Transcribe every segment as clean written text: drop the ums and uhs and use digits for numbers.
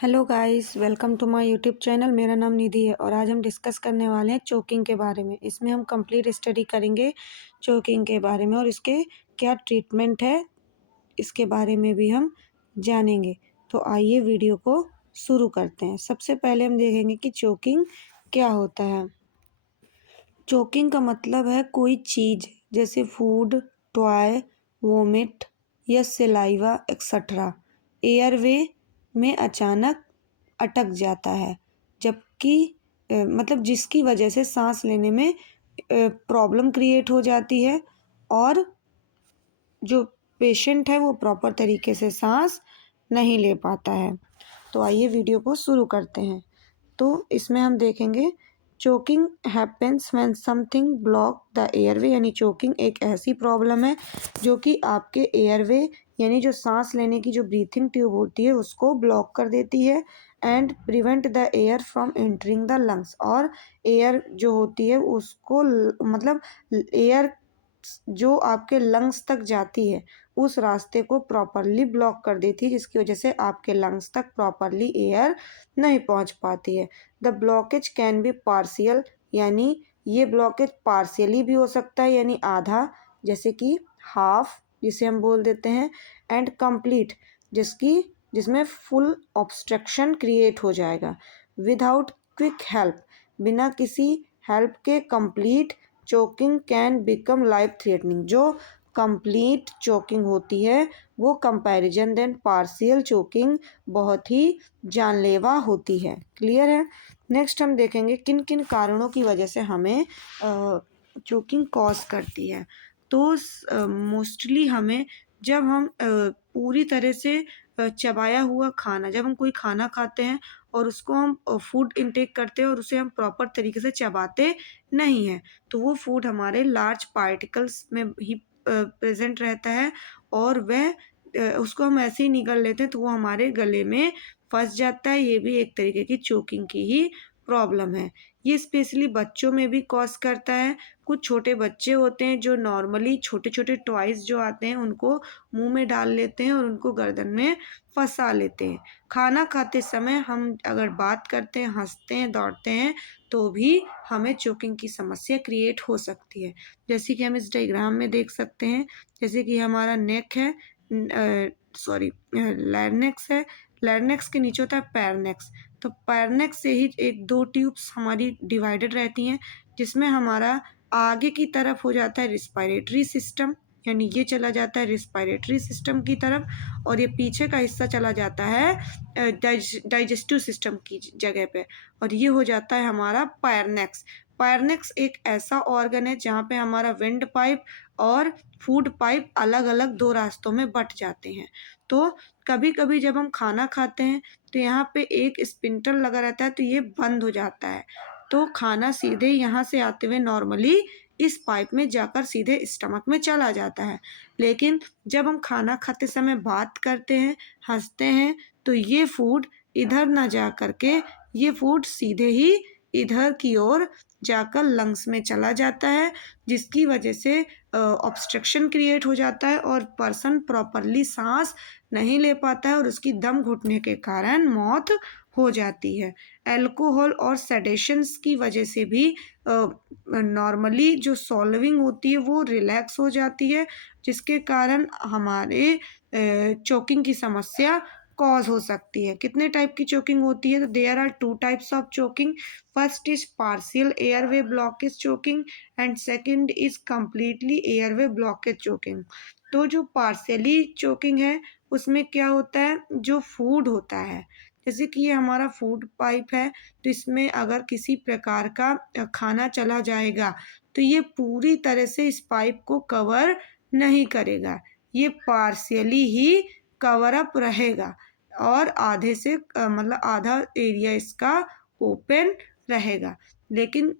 Hello guys, welcome to my YouTube channel. मेरा नाम निधि है और आज हम डिस्कस करने वाले हैं चोकिंग के बारे में। इसमें हम कंप्लीट स्टडी करेंगे चोकिंग के बारे में और इसके क्या ट्रीटमेंट है, इसके बारे में भी हम जानेंगे। तो आइए वीडियो को शुरू करते हैं। सबसे पहले हम देखेंगे कि चोकिंग क्या होता है। चोकिंग का मतलब है कोई चीज़ जैसे फूड, टॉय, वोमिट या सलाइवा एक्सेट्रा एयरवे में अचानक अटक जाता है, जबकि मतलब जिसकी वजह से सांस लेने में प्रॉब्लम क्रिएट हो जाती है और जो पेशेंट है वो प्रॉपर तरीके से सांस नहीं ले पाता है। तो आइए वीडियो को शुरू करते हैं। तो इसमें हम देखेंगे choking happens when something block the airway, यानी चोकिंग एक ऐसी प्रॉब्लम है जो कि आपके एयरवे यानी जो सांस लेने की जो ब्रीथिंग ट्यूब होती है उसको ब्लॉक कर देती है and prevent the air from entering the lungs. और एयर जो होती है उसको मतलब एयर जो आपके लंग्स तक जाती है उस रास्ते को प्रॉपरली ब्लॉक कर देती है, जिसकी वजह से आपके लंग्स तक प्रॉपरली एयर नहीं पहुंच पाती है। The blockage can be partial, यानी ये ब्लॉकेज पार्शियली भी हो सकता है यानी आधा, जैसे कि हाफ जिसे हम बोल देते हैं, एंड कंप्लीट जिसमें फुल ऑब्स्ट्रक्शन क्रिएट हो जाएगा। विदाउट क्विक हेल्प, बिना किसी हेल्प के complete choking can become life threatening. जो कंप्लीट चोकिंग होती है वो कंपैरिजन देन पार्शियल चोकिंग बहुत ही जानलेवा होती है। क्लियर है। नेक्स्ट हम देखेंगे किन किन कारणों की वजह से हमें चोकिंग कॉज करती है। तो मोस्टली हमें जब हम पूरी तरह से चबाया हुआ खाना, जब हम कोई खाना खाते हैं और उसको हम फूड इंटेक करते हैं और उसे हम प्रॉपर तरीके से चबाते नहीं हैं, तो वो फूड हमारे लार्ज पार्टिकल्स में ही प्रेजेंट रहता है और वह उसको हम ऐसे ही निगल लेते हैं तो वो हमारे गले में फंस जाता है। ये भी एक तरीके की चोकिंग की ही प्रॉब्लम है। ये स्पेशली बच्चों में भी कॉज करता है। कुछ छोटे बच्चे होते हैं जो नॉर्मली छोटे छोटे टॉयज जो आते हैं उनको मुंह में डाल लेते हैं और उनको गर्दन में फंसा लेते हैं। खाना खाते समय हम अगर बात करते हैं, हंसते हैं, दौड़ते हैं तो भी हमें चोकिंग की समस्या क्रिएट हो सकती है। जैसे कि हम इस डायग्राम में देख सकते हैं, जैसे कि हमारा नेक है, लैरिंक्स है, लैरिंक्स के नीचे होता है पैरनेक्स। तो पैरनेक्स से ही एक दो ट्यूब्स हमारी डिवाइडेड रहती हैं, जिसमें हमारा आगे की तरफ हो जाता है रिस्पायरेटरी सिस्टम, यानी ये चला जाता है रिस्पायरेटरी सिस्टम की तरफ और ये पीछे का हिस्सा चला जाता है डाइजेस्टिव सिस्टम की जगह पे, और ये हो जाता है हमारा पैरनेक्स। पैरनेक्स एक ऐसा ऑर्गन है जहाँ पे हमारा विंड पाइप और फूड पाइप अलग अलग दो रास्तों में बट जाते हैं। तो कभी कभी जब हम खाना खाते हैं तो यहाँ पे एक स्पिंटल लगा रहता है तो ये बंद हो जाता है, तो खाना सीधे यहाँ से आते हुए नॉर्मली इस पाइप में जाकर सीधे स्टमक में चला जाता है। लेकिन जब हम खाना खाते समय बात करते हैं, हंसते हैं, तो ये फूड इधर ना जा करके ये फूड सीधे ही इधर की ओर जाकर लंग्स में चला जाता है, जिसकी वजह से ऑब्स्ट्रक्शन क्रिएट हो जाता है और पर्सन प्रॉपरली सांस नहीं ले पाता है और उसकी दम घुटने के कारण मौत हो जाती है। अल्कोहल और सेडेशंस की वजह से भी नॉर्मली जो सॉल्विंग होती है वो रिलैक्स हो जाती है, जिसके कारण हमारे चोकिंग की समस्या कॉज हो सकती है। कितने टाइप की चोकिंग होती है? तो there are two types of choking. First is partial airway blockage choking and second is completely airway blockage choking. तो जो पार्शियली चोकिंग है उसमें क्या होता है, जो फूड होता है, जैसे कि ये हमारा फूड पाइप है, तो इसमें अगर किसी प्रकार का खाना चला जाएगा तो ये पूरी तरह से इस पाइप को कवर नहीं करेगा, ये पार्शियली ही कवर अप रहेगा और आधे से मतलब आधा एरिया इसका ओपन रहेगा। लेकिन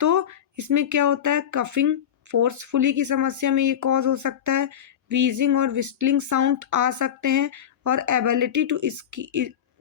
तो इसमें क्या होता है, कफिंग फोर्सफुली की समस्या में ये कॉज हो सकता है, वीजिंग और विस्टलिंग साउंड आ सकते हैं और एबिलिटी टू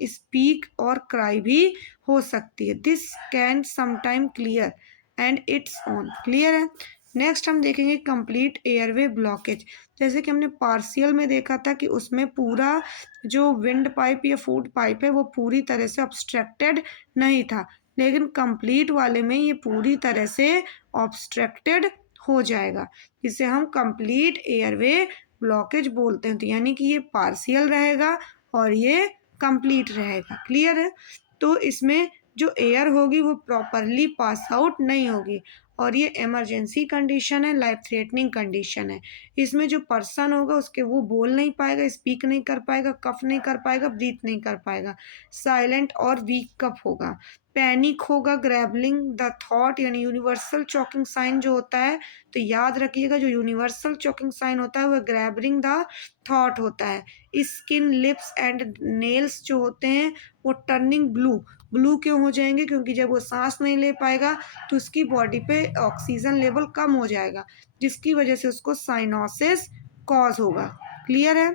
स्पीक और क्राई भी हो सकती है। This can sometime clear and it's on. Clear है। नेक्स्ट हम देखेंगे कंप्लीट एयरवे ब्लॉकेज। जैसे कि हमने पार्शियल में देखा था कि उसमें पूरा जो विंड पाइप या फूड पाइप है वो पूरी तरह से ऑब्स्ट्रक्टेड नहीं था, लेकिन कंप्लीट वाले में ये पूरी तरह से ऑब्स्ट्रक्टेड हो जाएगा, जिसे हम कंप्लीट एयरवे ब्लॉकेज बोलते हैं। तो यानी कि ये पार्शियल रहेगा और ये कंप्लीट रहेगा। क्लियर है? तो इसमें जो एयर होगी वो प्रॉपरली पास आउट नहीं होगी, और ये इमरजेंसी कंडीशन है, लाइफ थ्रेटनिंग कंडीशन है। इसमें जो पर्सन होगा उसके वो बोल नहीं पाएगा, स्पीक नहीं कर पाएगा, कफ नहीं कर पाएगा, ब्रीथ नहीं कर पाएगा, साइलेंट और वीक कफ होगा, पैनिक होगा, ग्रैबलिंग द थॉट, यानी यूनिवर्सल चॉकिंग साइन जो होता है, तो याद रखिएगा जो यूनिवर्सल चॉकिंग साइन होता है वो ग्रैबलिंग द थॉट होता है। स्किन, लिप्स एंड नेल्स जो होते हैं वो टर्निंग ब्लू, ब्लू क्यों हो जाएंगे? क्योंकि जब वो सांस नहीं ले पाएगा तो उसकी बॉडी पे ऑक्सीजन लेवल कम हो जाएगा, जिसकी वजह से उसको साइनोसिस कॉज होगा। क्लियर है?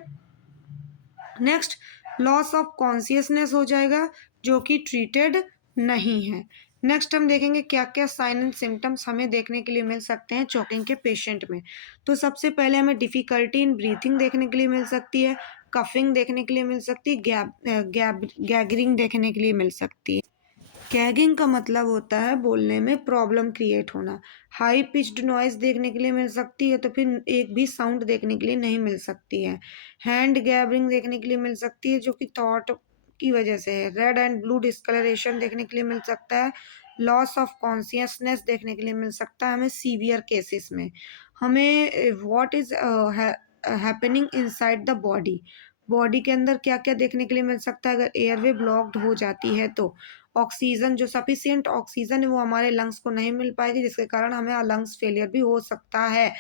नेक्स्ट, लॉस ऑफ कॉन्शियसनेस हो जाएगा जो कि ट्रीटेड नहीं है। नेक्स्ट हम देखेंगे क्या क्या साइन एंड सिम्टम्स हमें देखने के लिए मिल सकते हैं चोकिंग के पेशेंट में। तो सबसे पहले हमें डिफ़िकल्टी इन ब्रीथिंग देखने के लिए मिल सकती है, कफिंग देखने के लिए मिल सकती है, गैगरिंग देखने के लिए मिल सकती है। गैगिंग का मतलब होता है बोलने में प्रॉब्लम क्रिएट होना। हाई पिच्ड नॉइज देखने के लिए मिल सकती है, तो फिर एक भी साउंड देखने के लिए नहीं मिल सकती है। हैंड गैबरिंग देखने के लिए मिल सकती है जो कि थॉट की वजह से है। रेड एंड ब्लू डिस्कलरेशन देखने के लिए मिल सकता है। लॉस ऑफ कॉन्शियसनेस देखने के लिए मिल सकता है हमें सीवियर केसेस में। हमें what is happening inside the body, body के अंदर क्या क्या देखने के लिए मिल सकता है अगर एयरवे ब्लॉक्ड हो जाती है तो। ऑक्सीजन, जो सफिशिएंट ऑक्सीजन है वो हमारे लंग्स को नहीं मिल पाएगी, जिसके कारण हमें लंग्स फेलियर भी हो सकता है,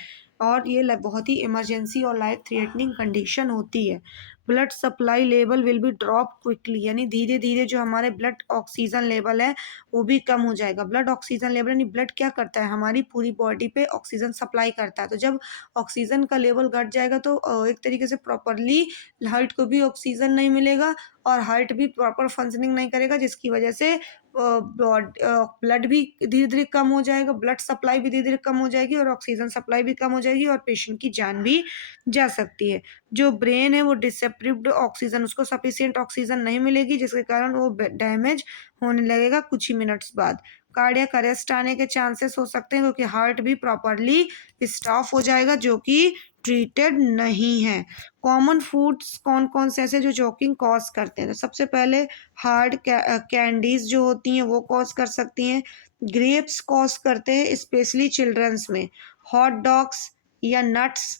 और ये बहुत ही इमरजेंसी और लाइफ थ्रेटनिंग कंडीशन होती है। Blood supply level will be drop quickly, यानी धीरे धीरे जो हमारे ब्लड ऑक्सीजन लेवल है वो भी कम हो जाएगा। ब्लड ऑक्सीजन लेवल यानी ब्लड क्या करता है, हमारी पूरी बॉडी पे ऑक्सीजन सप्लाई करता है, तो जब ऑक्सीजन का लेवल घट जाएगा तो एक तरीके से प्रॉपरली हार्ट को भी ऑक्सीजन नहीं मिलेगा और हार्ट भी प्रॉपर फंक्शनिंग नहीं करेगा, जिसकी वजह से ब्लड भी धीरे धीरे कम हो जाएगा, ब्लड सप्लाई भी धीरे धीरे कम हो जाएगी और ऑक्सीजन सप्लाई भी कम हो जाएगी और पेशेंट की जान भी जा सकती है। जो ब्रेन है वो डिसेप्टिव्ड ऑक्सीजन, उसको सफिशिएंट ऑक्सीजन नहीं मिलेगी, जिसके कारण वो डैमेज होने लगेगा कुछ ही मिनट्स बाद। कार्डियक अरेस्ट आने के चांसेस हो सकते हैं क्योंकि हार्ट भी प्रॉपरली स्टॉप हो जाएगा, जो कि ट्रीटेड नहीं है। कॉमन फूड्स कौन कौन से ऐसे जो चोकिंग कॉज करते हैं? तो सबसे पहले हार्ड कैंडीज जो होती हैं वो कॉज कर सकती हैं। ग्रेप्स कॉज करते हैं स्पेशली चिल्ड्रंस में। हॉट डॉग्स या नट्स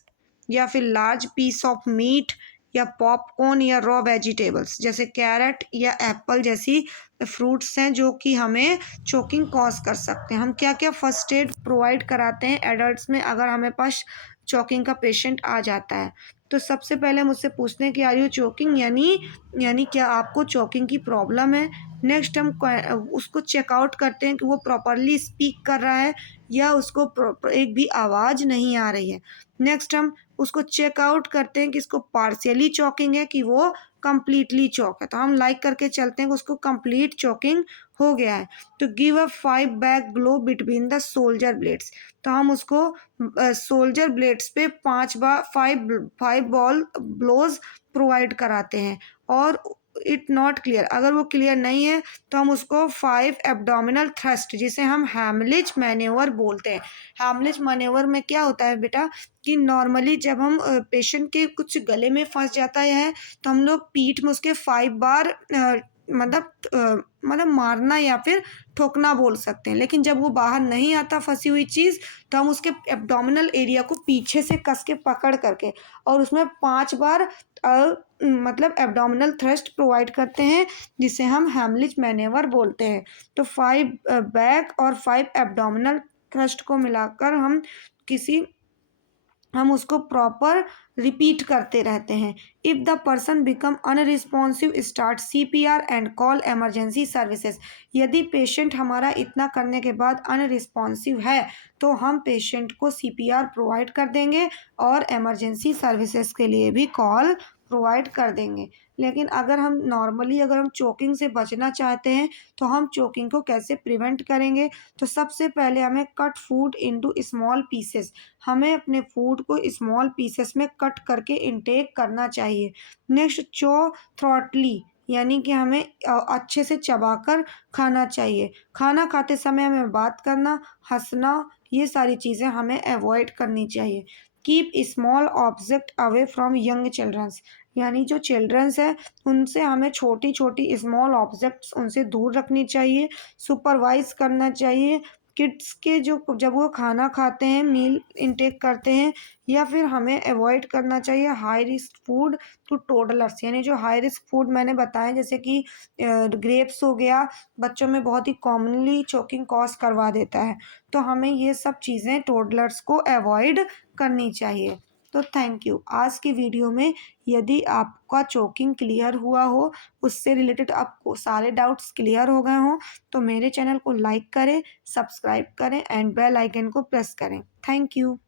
या फिर लार्ज पीस ऑफ मीट या पॉपकॉर्न या रॉ वेजिटेबल्स जैसे कैरेट या एप्पल जैसी फ्रूट्स हैं जो कि हमें चोकिंग कॉज कर सकते हैं। हम क्या क्या फर्स्ट एड प्रोवाइड कराते हैं एडल्ट्स में अगर हमें पास चोकिंग का पेशेंट आ जाता है? तो सबसे पहले मुझसे पूछते हैं कि आर यू चोकिंग, यानी क्या आपको चोकिंग की प्रॉब्लम है। नेक्स्ट हम उसको चेकआउट करते हैं कि वो प्रॉपरली स्पीक कर रहा है या उसको एक भी आवाज़ नहीं आ रही है। नेक्स्ट हम उसको चेकआउट करते हैं कि इसको पार्शियली चोकिंग है कि वो कंप्लीटली चोक है, तो हम लाइक करके चलते हैं कि उसको कंप्लीट चोकिंग हो गया है। तो give a 5 back glow between the soldier blades, तो हम उसको सोल्जर ब्लेड्स पे 5 बॉल ब्लोज प्रोवाइड कराते हैं। और इट नॉट क्लियर, अगर वो क्लियर नहीं है तो हम उसको 5 एब्डोमिनल थ्रस्ट, जिसे हम हैमलिज मैन्योवर बोलते हैं। हैमलिज मैन्योवर में क्या होता है बेटा कि नॉर्मली जब हम पेशेंट के कुछ गले में फंस जाता है तो हम लोग पीठ में उसके 5 बार मतलब मारना या फिर ठोकना बोल सकते हैं, लेकिन जब वो बाहर नहीं आता फंसी हुई चीज़ तो हम उसके एब्डोमिनल एरिया को पीछे से कस के पकड़ करके और उसमें 5 बार मतलब एब्डोमिनल थ्रस्ट प्रोवाइड करते हैं, जिसे हम हैमलिज मैन्योवर बोलते हैं। तो 5 बैक और 5 एब्डोमिनल थ्रस्ट को मिलाकर हम उसको प्रॉपर रिपीट करते रहते हैं। If the person become unresponsive start CPR and call emergency services, यदि पेशेंट हमारा इतना करने के बाद अनरिस्पॉन्सिव है तो हम पेशेंट को CPR प्रोवाइड कर देंगे और एमरजेंसी सर्विसेज के लिए भी कॉल प्रोवाइड कर देंगे। लेकिन अगर हम नॉर्मली अगर हम चोकिंग से बचना चाहते हैं, तो हम चोकिंग को कैसे प्रिवेंट करेंगे? तो सबसे पहले हमें cut food into small pieces, हमें अपने फूड को स्मॉल पीसेस में कट करके इनटेक करना चाहिए। नेक्स्ट, च्यो थ्रॉटली, यानी कि हमें अच्छे से चबाकर खाना चाहिए। खाना खाते समय हमें बात करना, हँसना, ये सारी चीज़ें हमें अवॉइड करनी चाहिए। Keep small object away from young childrens, यानी जो चिल्ड्रंस है उनसे हमें छोटी छोटी स्मॉल ऑब्जेक्ट्स उनसे दूर रखनी चाहिए। सुपरवाइज करना चाहिए किड्स के, जो जब वो खाना खाते हैं, मील इनटेक करते हैं, या फिर हमें अवॉइड करना चाहिए high risk food to toddlers, यानी जो हाई रिस्क फूड मैंने बताया जैसे कि ग्रेप्स हो गया, बच्चों में बहुत ही कॉमनली चोकिंग कॉज करवा देता है। तो हमें ये सब चीज़ें टोडलर्स को अवॉइड करनी चाहिए। तो थैंक यू। आज की वीडियो में यदि आपका चोकिंग क्लियर हुआ हो, उससे रिलेटेड आपको सारे डाउट्स क्लियर हो गए हों, तो मेरे चैनल को लाइक करें, सब्सक्राइब करें एंड बेल आइकन को प्रेस करें। Thank you.